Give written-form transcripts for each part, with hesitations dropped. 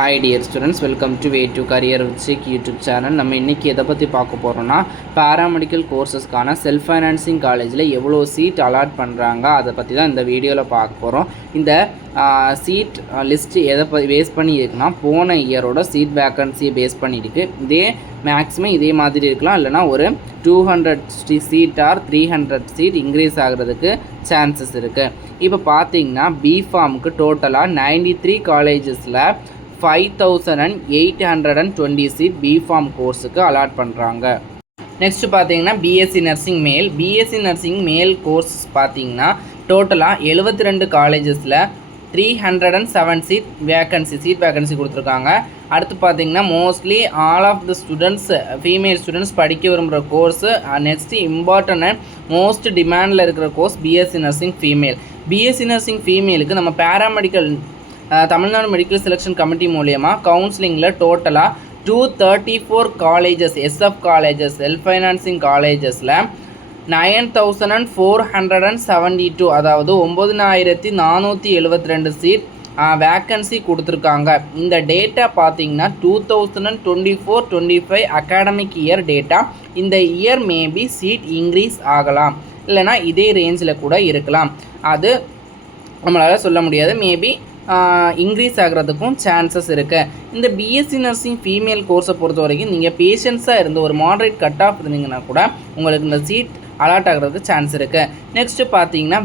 Hi dear students, welcome to Way to Career with Sikh YouTube channel. நம்ம இன்னைக்கு எதை பற்றி பார்க்க போகிறோம்னா பாராமெடிக்கல் கோர்சஸ்க்கான செல்ஃப் ஃபைனான்சிங் காலேஜில் எவ்வளோ சீட் அலாட் பண்ணுறாங்க அதை பற்றி தான் இந்த வீடியோவில் பார்க்க போகிறோம். இந்த சீட் லிஸ்ட்டு எதை பேஸ் பண்ணி இருக்குன்னா போன இயரோட சீட் வேக்கன்சியை பேஸ் பண்ணியிருக்கு. இதே மேக்ஸிமம் இதே மாதிரி இருக்கலாம், இல்லைனா ஒரு 200 சீட் ஆர் 300 சீட் இன்க்ரீஸ் ஆகிறதுக்கு சான்சஸ் இருக்குது. இப்போ பார்த்தீங்கன்னா பிஃபார்முக்கு டோட்டலாக 93 காலேஜஸில் 5820 சீட் பிஃபார்ம் கோர்ஸுக்கு அலாட் பண்ணுறாங்க. நெக்ஸ்ட் பார்த்தீங்கன்னா பிஎஸ்சி நர்சிங் மேல் கோர்ஸ் பார்த்தீங்கன்னா டோட்டலாக 72 காலேஜஸில் 307 சீட் வேக்கன்சி கொடுத்துருக்காங்க. அடுத்து பார்த்தீங்கன்னா mostly all of the students female students படிக்க விரும்புகிற course. Next important and most டிமாண்டில் இருக்கிற கோர்ஸ் பிஎஸ்சி நர்சிங் ஃபீமேலுக்கு நம்ம paramedical Tamil Nadu medical selection committee மூலியமாக கவுன்சிலிங்கில் டோட்டலாக 234 colleges SF colleges self financing காலேஜஸில் 9472 அதாவது 9472 சீட் வேக்கன்சி கொடுத்துருக்காங்க. இந்த டேட்டா பார்த்தீங்கன்னா 2024-25 அகாடமிக் இயர் டேட்டா. இந்த இயர் மேபி சீட் இன்க்ரீஸ் ஆகலாம், இல்லைனா இதே ரேஞ்சில் கூட இருக்கலாம். அது நம்மளால் சொல்ல முடியாது. மேபி இன்க்ரீஸ் ஆகிறதுக்கும் சான்சஸ் இருக்குது. இந்த பிஎஸ்சி நர்சிங் ஃபீமேல் கோர்ஸை பொறுத்த வரைக்கும் நீங்கள் பேஷன்ஸாக இருந்து ஒரு மாடரேட் கட் ஆஃப் இருந்தீங்கன்னா கூட உங்களுக்கு இந்த சீட் அலாட் ஆகிறதுக்கு சான்ஸ் இருக்குது. நெக்ஸ்ட்டு பார்த்தீங்கன்னா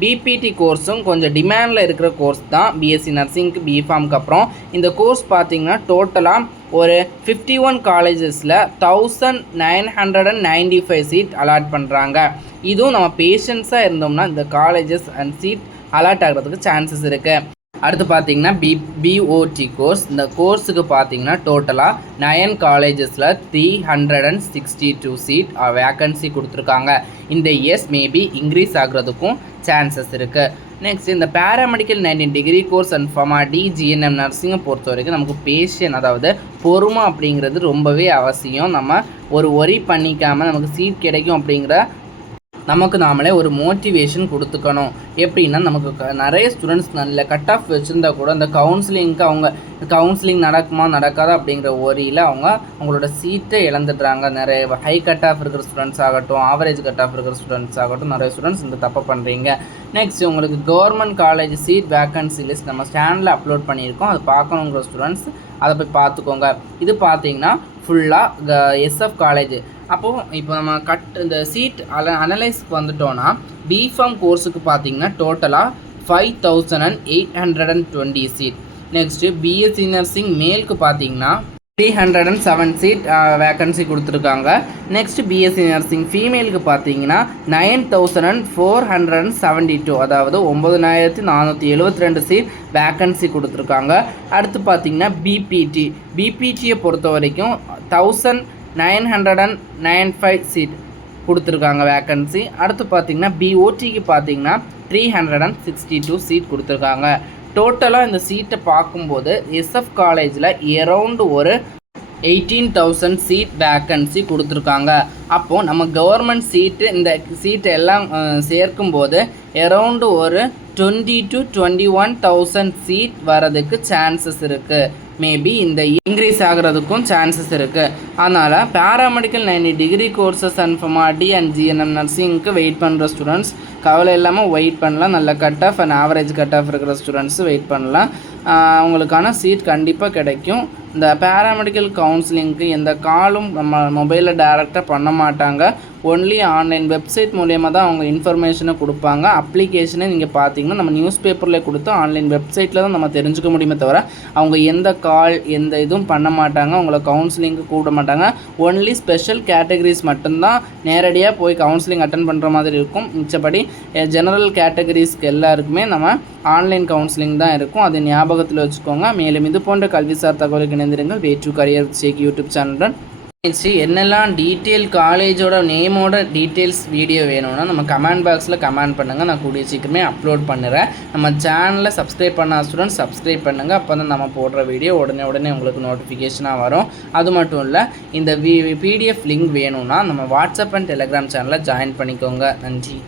பிபிடி கோர்ஸும் கொஞ்சம் டிமாண்டில் இருக்கிற கோர்ஸ் தான் பிஎஸ்சி நர்சிங்க்கு பிஃபார்முக்கு அப்புறம். இந்த கோர்ஸ் பார்த்தீங்கன்னா டோட்டலாக ஒரு 51 காலேஜஸில் 1995 சீட் அலாட் பண்ணுறாங்க. இதுவும் நம்ம பேஷன்ஸாக இருந்தோம்னா இந்த காலேஜஸ் அண்ட் சீட் அலாட் ஆகிறதுக்கு சான்சஸ் இருக்குது. அடுத்து பார்த்தீங்கன்னா பிஓடி கோர்ஸ். இந்த கோர்ஸுக்கு பார்த்தீங்கன்னா டோட்டலாக 9 காலேஜஸில் 362 சீட் வேக்கன்சி கொடுத்துருக்காங்க. இந்த இயர்ஸ் மேபி இன்க்ரீஸ் ஆகிறதுக்கும் சான்சஸ் இருக்குது. நெக்ஸ்ட் இந்த paramedical 19 degree course and pharm D GNM நர்சிங்கை பொறுத்த வரைக்கும் நமக்கு பேஷன் அதாவது பொறுமை அப்படிங்கிறது ரொம்பவே அவசியம். நம்ம ஒரு ஒரி பண்ணிக்காமல் நமக்கு சீட் கிடைக்கும் அப்படிங்கிற நமக்கு நாமளே ஒரு மோட்டிவேஷன் கொடுத்துக்கணும். எப்படின்னா நமக்கு நிறைய ஸ்டூடெண்ட்ஸ் நல்ல கட் ஆஃப் வச்சுருந்தா கூட அந்த கவுன்சிலிங் நடக்குமா நடக்காதா அப்படிங்கிற ஒரியில் அவங்களோட சீட்டை இழந்துடுறாங்க. நிறைய ஹை கட் ஆஃப் இருக்கிற ஸ்டூடெண்ட்ஸ் ஆகட்டும், ஆவரேஜ் கட் ஆஃப் இருக்கிற ஸ்டூடெண்ட்ஸ் ஆகட்டும், நிறைய ஸ்டூடெண்ட்ஸ் இந்த தப்பை பண்ணுறீங்க. நெக்ஸ்ட் உங்களுக்கு government college seat vacancy list நம்ம சேனலில் அப்லோட் பண்ணியிருக்கோம். அது பார்க்கணுங்கிற ஸ்டூடெண்ட்ஸ் அதை போய் பார்த்துக்கோங்க. இது பார்த்தீங்கன்னா ஃபுல்லாக எஸ்எஃப் காலேஜ். அப்போது இப்போ நம்ம இந்த சீட் அனலைஸ்க்கு வந்துட்டோன்னா பிஃபார்ம் கோர்ஸுக்கு பார்த்தீங்கன்னா டோட்டலாக 5820 சீட். நெக்ஸ்ட்டு பிஎஸ்சி நர்சிங் மேலுக்கு பார்த்தீங்கன்னா 307 சீட் வேக்கன்சி கொடுத்துருக்காங்க. நெக்ஸ்ட் பிஎஸ்சி நர்சிங் ஃபீமேலுக்கு பார்த்தீங்கன்னா 9472 அதாவது 9472 சீட் வேக்கன்சி கொடுத்துருக்காங்க. அடுத்து பார்த்தீங்கன்னா பிபிடியை பொறுத்த வரைக்கும் 1995 சீட் கொடுத்துருக்காங்க வேக்கன்சி. அடுத்து பார்த்தீங்கன்னா பிஓடிக்கு பார்த்தீங்கன்னா 362 சீட் கொடுத்துருக்காங்க. டோட்டலாக இந்த சீட்டை பார்க்கும்போது எஸ்எஃப் காலேஜில் அரவுண்டு ஒரு 18,000 சீட் வேக்கன்சி கொடுத்துருக்காங்க. அப்போது நம்ம கவர்மெண்ட் சீட்டு இந்த சீட்டை எல்லாம் சேர்க்கும்போது அரவுண்டு ஒரு 20,000 to 21,000 சீட் வரதுக்கு சான்சஸ் இருக்குது. மேபி இந்த இன்க்ரீஸ் ஆகிறதுக்கும் சான்சஸ் இருக்குது. அதனால் paramedical 90 degree courses and pharm D and GNM நர்சிங்க்கு வெயிட் பண்ணுற ஸ்டூடெண்ட்ஸ் கவலை இல்லாமல் வெயிட் பண்ணலாம். நல்ல cut off and average cut off இருக்கிற ஸ்டூடெண்ட்ஸு வெயிட் பண்ணலாம். அவங்களுக்கான சீட் கண்டிப்பாக கிடைக்கும். இந்த பேராமெடிக்கல் கவுன்சிலிங்க்கு எந்த காலும் நம்ம மொபைலில் டைரெக்டாக பண்ண மாட்டாங்க. ஒன்லி ஆன்லைன் வெப்சைட் மூலியமாக தான் அவங்க இன்ஃபர்மேஷனை கொடுப்பாங்க. அப்ளிகேஷனை நீங்கள் பார்த்தீங்கன்னா நம்ம நியூஸ் பேப்பரில் கொடுத்து ஆன்லைன் வெப்சைட்டில் தான் நம்ம தெரிஞ்சுக்க முடியுமே தவிர அவங்க எந்த கால் எந்த இதுவும் பண்ண மாட்டாங்க. அவங்கள கவுன்சிலிங்க்கு கூப்பிட மாட்டாங்க. ஒன்லி ஸ்பெஷல் கேட்டகரிஸ் மட்டும்தான் நேரடியாக போய் கவுன்சிலிங் அட்டன் பண்ணுற மாதிரி இருக்கும். மிச்சப்படி ஜெனரல் கேட்டகரிஸ்க்கு எல்லாருக்குமே நம்ம ஆன்லைன் கவுன்சிலிங் தான் இருக்கும். அதை ஞாபகத்தில் வச்சுக்கோங்க. மேலும் இது போன்ற கல்விசார் தகவலுக்கு இணைந்திருங்கள். Way to career with YouTube சேனலுடன். என்னெல்லாம் டீட்டெயில் காலேஜோட நேமோட டீட்டெயில்ஸ் வீடியோ வேணும்னா நம்ம கமெண்ட் பாக்ஸில் கமெண்ட் பண்ணுங்கள். நான் கூடிய சீக்கிரமே அப்லோட் பண்ணுறேன். நம்ம சேனலை சப்ஸ்கிரைப் பண்ண ஸ்டூடெண்ட்ஸ் சப்ஸ்கிரைப் பண்ணுங்கள். அப்போ தான் நம்ம போடுற வீடியோ உடனே உங்களுக்கு நோட்டிஃபிகேஷனாக வரும். அது மட்டும் இல்லை, இந்த பிடிஎஃப் லிங்க் வேணும்னா நம்ம வாட்ஸ்அப் அண்ட் டெலிகிராம் சேனலில் ஜாயின் பண்ணிக்கோங்க. நன்றி.